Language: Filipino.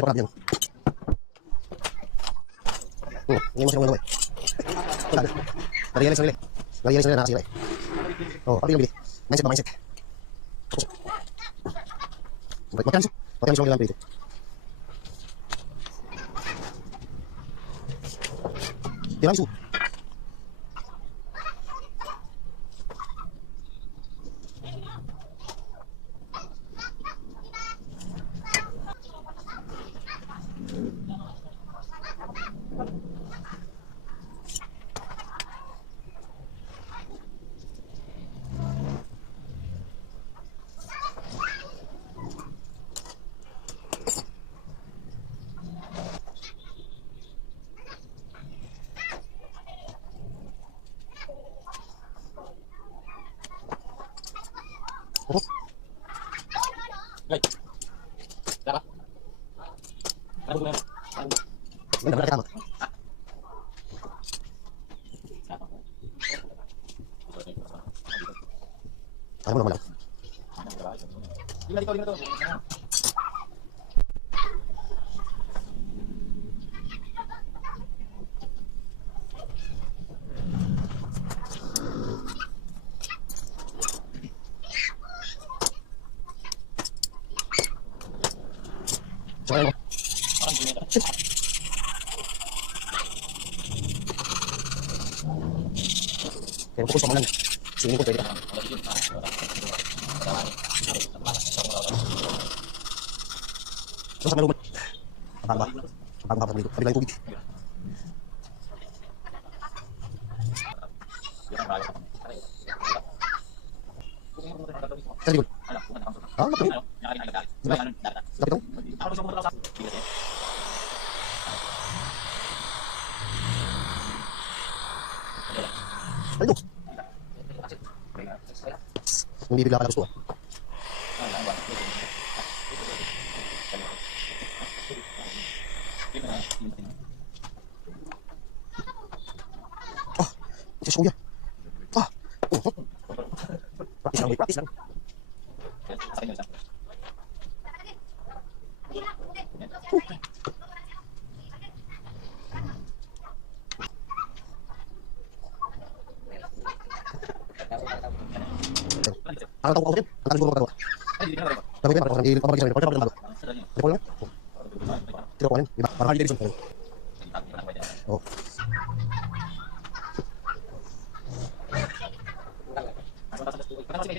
Pero parang yan. Ngayon mo siya muna gawin. Wala na. Nariyalis na nila. Nariyalis na nila nakasira eh. Oo, pati lang bili. Mindset ba mindset? Magkano siya? Magkano siya lang bili? Tiramisu. Guys. Dapat. Ano ba? Ganda ba tama? Ano mo naman lang? Dito. So ano? Kaya pupus pa mo lang. Singin ko pwede ka. Ano sa meron? Apang ba? Apang ba dito? Kabilang tubig. Sa likod. Ah, napit. Napit mo? Ano? Hindi bigla pala gusto ah. Ah, ito siya. Ah, practice lang, practice lang. Ang taong ko din, ang taong siguro magagawa. Sabi ko yan, parang hindi pamagay sa akin, parang bago. Hindi ko lang. Tiro ko yan, di ba? Parang Harley Davidson. Oo. Ano